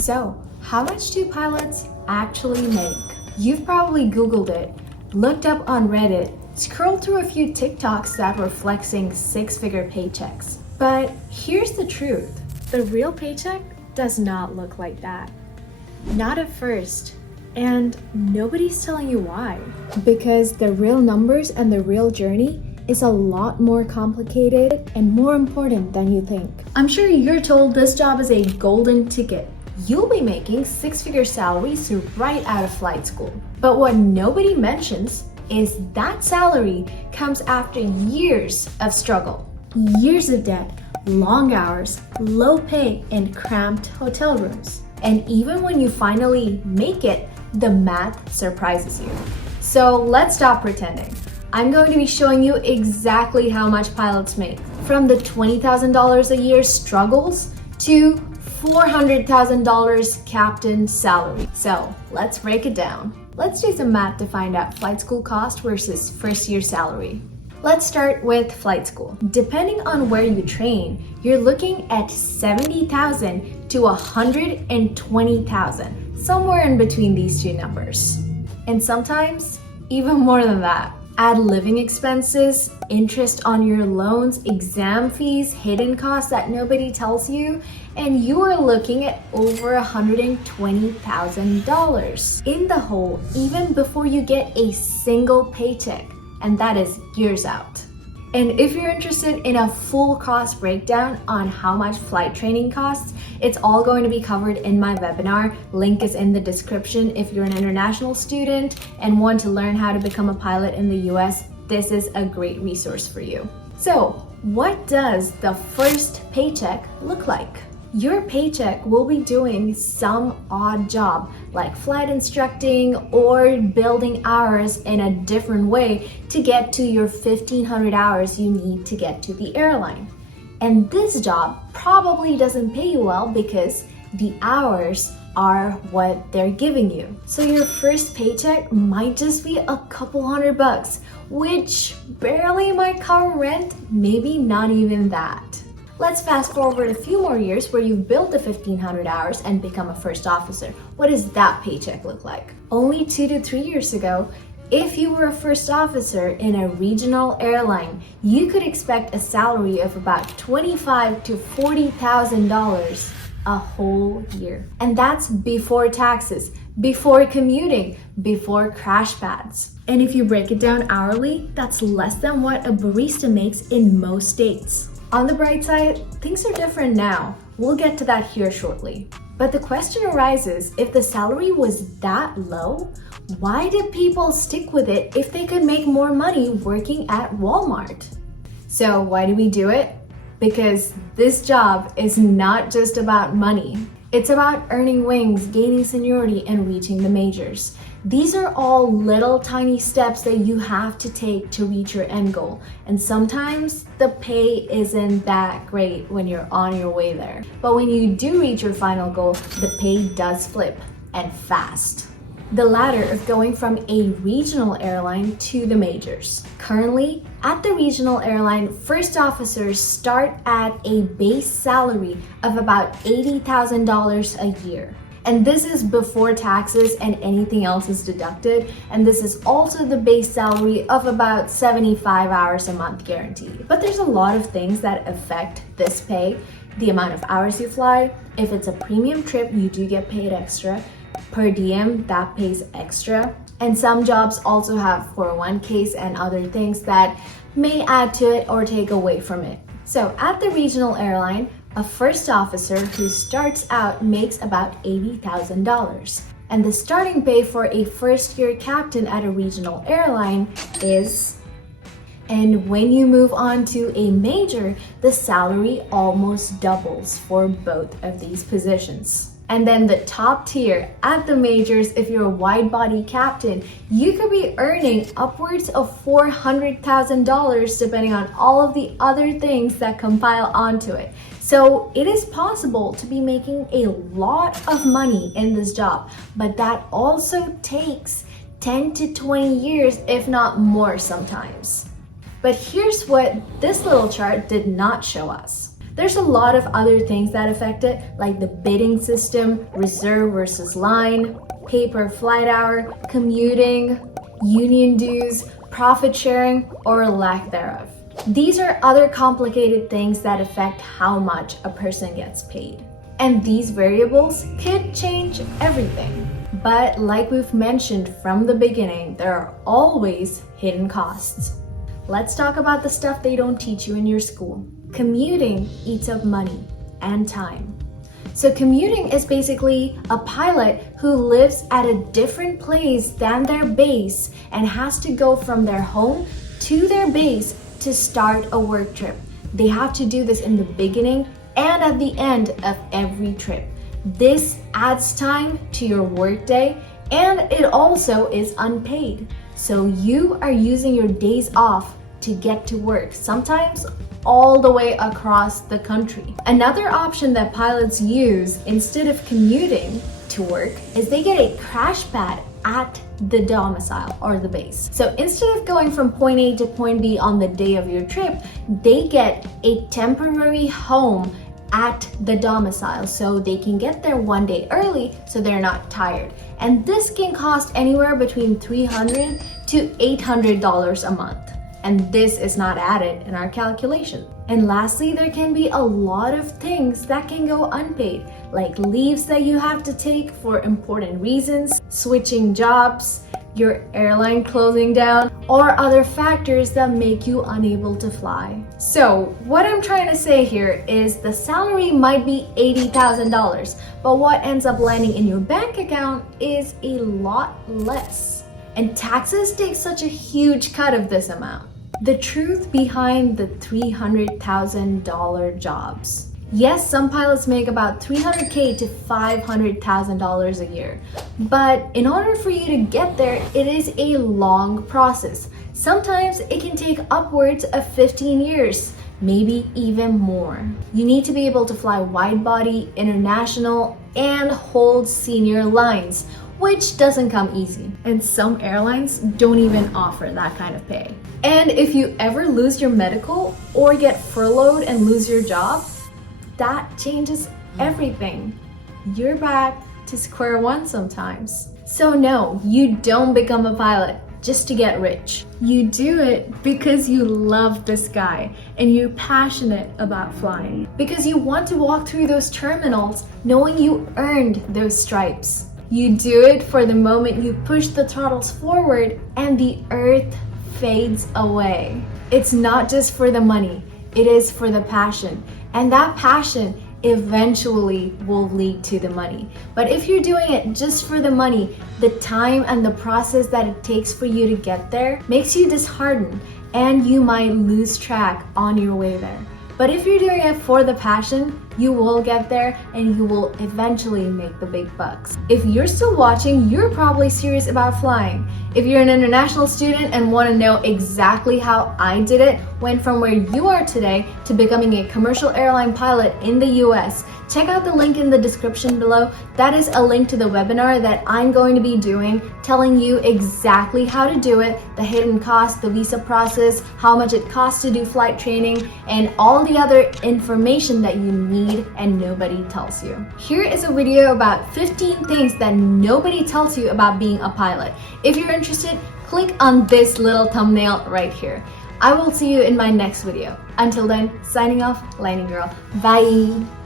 So, how much do pilots actually make? You've probably Googled it, looked up on Reddit, scrolled through a few TikToks that were flexing six-figure paychecks. But here's the truth. The real paycheck does not look like that. Not at first. And nobody's telling you why. Because the real numbers and the real journey is a lot more complicated and more important than you think. I'm sure you're told this job is a golden ticket. You'll be making six-figure salaries right out of flight school. But what nobody mentions is that salary comes after years of struggle. Years of debt, long hours, low pay, and cramped hotel rooms. And even when you finally make it, the math surprises you. So let's stop pretending. I'm going to be showing you exactly how much pilots make. From the $20,000 a year struggles to $400,000 captain salary. So let's break it down. Let's do some math to find out flight school cost versus first year salary. Let's start with flight school. Depending on where you train, you're looking at $70,000 to $120,000, somewhere in between these two numbers. And sometimes even more than that. Add living expenses, interest on your loans, exam fees, hidden costs that nobody tells you, and you are looking at over $120,000 in the hole even before you get a single paycheck, and that is years out. And if you're interested in a full cost breakdown on how much flight training costs, it's all going to be covered in my webinar. Link is in the description. If you're an international student and want to learn how to become a pilot in the US, this is a great resource for you. So, what does the first paycheck look like? Your paycheck will be doing some odd job like flight instructing or building hours in a different way to get to your 1,500 hours you need to get to the airline. And this job probably doesn't pay you well because the hours are what they're giving you. So your first paycheck might just be a couple $100, which barely might cover rent, maybe not even that. Let's fast forward a few more years where you've built the 1,500 hours and become a first officer. What does that paycheck look like? Only 2 to 3 years ago, if you were a first officer in a regional airline, you could expect a salary of about $25,000 to $40,000 a whole year. And that's before taxes, before commuting, before crash pads. And if you break it down hourly, that's less than what a barista makes in most states. On the bright side, things are different now. We'll get to that here shortly. But the question arises, if the salary was that low, why did people stick with it if they could make more money working at Walmart? So why do we do it? Because this job is not just about money. It's about earning wings, gaining seniority, and reaching the majors. These are all little tiny steps that you have to take to reach your end goal. And sometimes the pay isn't that great when you're on your way there. But when you do reach your final goal, the pay does flip, and fast. The ladder of going from a regional airline to the majors. Currently, at the regional airline, first officers start at a base salary of about $80,000 a year. And this is before taxes and anything else is deducted. And this is also the base salary of about 75 hours a month guaranteed. But there's a lot of things that affect this pay. The amount of hours you fly. If it's a premium trip, you do get paid extra. Per diem, that pays extra. And some jobs also have 401ks and other things that may add to it or take away from it. So at the regional airline, a first officer who starts out makes about $80,000. And the starting pay for a first-year captain at a regional airline is... And when you move on to a major, the salary almost doubles for both of these positions. And then the top tier at the majors, if you're a wide-body captain, you could be earning upwards of $400,000 depending on all of the other things that compile onto it. So it is possible to be making a lot of money in this job, but that also takes 10 to 20 years, if not more sometimes. But here's what this little chart did not show us. There's a lot of other things that affect it, like the bidding system, reserve versus line, pay per flight hour, commuting, union dues, profit sharing, or lack thereof. These are other complicated things that affect how much a person gets paid. And these variables could change everything. But like we've mentioned from the beginning, there are always hidden costs. Let's talk about the stuff they don't teach you in your school. Commuting eats up money and time. So commuting is basically a pilot who lives at a different place than their base and has to go from their home to their base to start a work trip. They have to do this in the beginning and at the end of every trip. This adds time to your workday, and it also is unpaid. So you are using your days off to get to work, sometimes all the way across the country. Another option that pilots use instead of commuting to work is they get a crash pad at the domicile or the base. So instead of going from point A to point B on the day of your trip, they get a temporary home at the domicile so they can get there one day early so they're not tired. And this can cost anywhere between $300 to $800 a month. And this is not added in our calculation. And lastly, there can be a lot of things that can go unpaid, like leaves that you have to take for important reasons, switching jobs, your airline closing down, or other factors that make you unable to fly. So what I'm trying to say here is the salary might be $80,000, but what ends up landing in your bank account is a lot less. And taxes take such a huge cut of this amount. The truth behind the $300,000 jobs. Yes, some pilots make about $300K to $500,000 a year, but in order for you to get there, it is a long process. Sometimes it can take upwards of 15 years, maybe even more. You need to be able to fly wide body, international, and hold senior lines, which doesn't come easy. And some airlines don't even offer that kind of pay. And if you ever lose your medical or get furloughed and lose your job, that changes everything. You're back to square one sometimes. So no, you don't become a pilot just to get rich. You do it because you love the sky and you're passionate about flying. Because you want to walk through those terminals knowing you earned those stripes. You do it for the moment you push the throttles forward and the earth fades away. It's not just for the money, it is for the passion. And that passion eventually will lead to the money. But if you're doing it just for the money, the time and the process that it takes for you to get there makes you disheartened and you might lose track on your way there. But if you're doing it for the passion, you will get there and you will eventually make the big bucks. If you're still watching, you're probably serious about flying. If you're an international student and want to know exactly how I did it, went from where you are today to becoming a commercial airline pilot in the US, check out the link in the description below. That is a link to the webinar that I'm going to be doing, telling you exactly how to do it, the hidden costs, the visa process, how much it costs to do flight training, and all the other information that you need and nobody tells you. Here is a video about 15 things that nobody tells you about being a pilot. If you're interested, click on this little thumbnail right here. I will see you in my next video. Until then, signing off, LightninGirl. Bye!